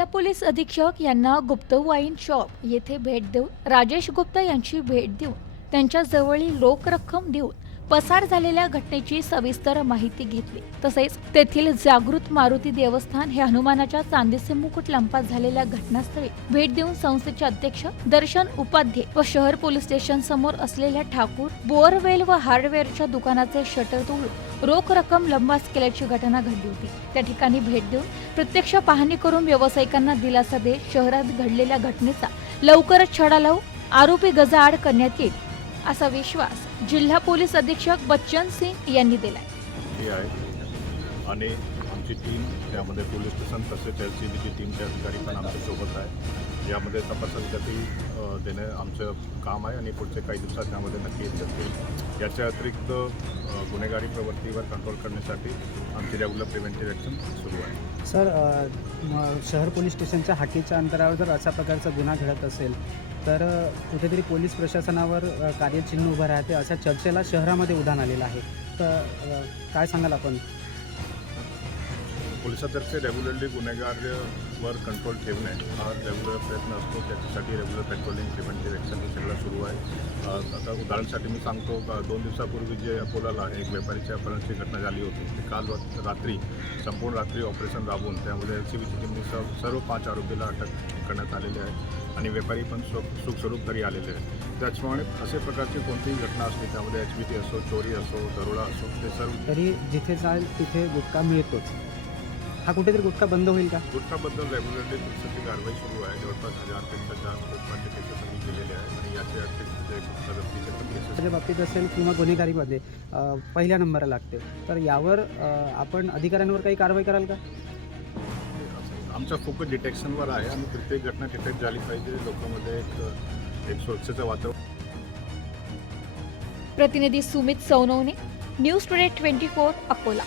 जिल्हा पोलीस अधीक्षक यांना गुप्त वाईन शॉप येथे भेट देऊन राजेश गुप्ता यांची भेट देऊन त्यांच्या जवळील रोख रक्कम देऊन पसार झालेल्या घटनेची सविस्तर माहिती घेतली. तसेच तेथील जागृत मारुती देवस्थान हे हनुमानाच्या चांदीचे मुकुट लंपास झालेल्या घटनास्थळी भेट देऊन संस्थेचे अध्यक्ष दर्शन उपाध्ये व शहर पोलीस स्टेशन समोर असलेल्या ठाकूर बोअरवेल व हार्डवेअरच्या दुकानाचे शटर तोडून रोख रक्कम लंबास केल्याची घटना घडली होती. त्या ठिकाणी भेट देऊन प्रत्यक्ष पाहणी करून व्यावसायिकांना दिलासा देत शहरात घडलेल्या घटनेचा लवकरच छडा लावू आरोपी गजाआड करण्यात येईल. असा विश्वास जिल्हा पोलीस अधीक्षक बच्चन सिंग यांनी दिलाय. आणि आमची टीम त्यामध्ये पोलीस स्टेशन तसेच एल सी बीची टीम त्या ठिकाणी पण आमच्यासोबत आहे. यामध्ये तपासाची गती देणं आमचं काम आहे आणि पुढचे काही दिवसात त्यामध्ये नक्की येत असतील याच्या अतिरिक्त गुन्हेगारी प्रवृत्तीवर कंट्रोल करण्यासाठी आमची रेग्युलर प्रिव्हेंटिव्ह ॲक्शन सुरू आहे. सर शहर पोलीस स्टेशनच्या हाकीच्या अंतरावर जर अशा प्रकारचा गुन्हा घडत असेल तर कुठेतरी पोलीस प्रशासनावर कार्यचिन्ह उभं राहते अशा चर्चेला शहरामध्ये उधाण आलेलं आहे. तर काय सांगाल आपण? पोलिसातर्फे रेग्युलरली गुन्हेगारवर कंट्रोल ठेवणे हा रेग्युलर प्रयत्न असतो. त्याच्यासाठी रेग्युलर पेट्रोलिंग प्रिव्हेंटिव्ह ॲक्शन हे सगळं सुरू आहे. आता उदाहरणासाठी मी सांगतो का दोन दिवसापूर्वी जे अकोलाला एक व्यापारीच्या अपहरणाची घटना झाली होती. ते काल रात्री संपूर्ण रात्री ऑपरेशन राबवून त्यामध्ये एल सी बीची टीमनी सर्व सर्व पाच आरोपीला अटक करण्यात आलेली आहे आणि व्यापारी पण स्व सुखस्वरूप घरी आलेले आहेत. त्याचप्रमाणे असे प्रकारची कोणतीही घटना असली त्यामध्ये एच बी टी असो चोरी असो दरोडा असो ते सर्व तरी जिथे जाईल तिथे गुटखा मिळतोच. हा कुठेतरी गुटखा बंद होईल का? गुटखाबद्दल रेग्युलरली पोलिसांची कारवाई सुरू आहे. जवळपास हजारपेक्षा जास्त गुटखाचे केसेस आम्ही केलेले आहेत आणि याचे अतिरिक्त जे गुटखा जप्तीचे पण केसेस त्याच्या बाबतीत असेल किंवा गुन्हेगारीमध्ये अ, पहिल्या नंबरला लागते. तर यावर अ, आपण अधिकाऱ्यांवर काही कारवाई कराल का? आमचा फोकस डिटेक्शनवर आहे आणि प्रत्येक घटना डिटेक्ट झाली पाहिजे. लोकांमध्ये एक एक सुरक्षेचं वातावरण. प्रतिनिधी Sumit Sonawane news today twenty four Akola.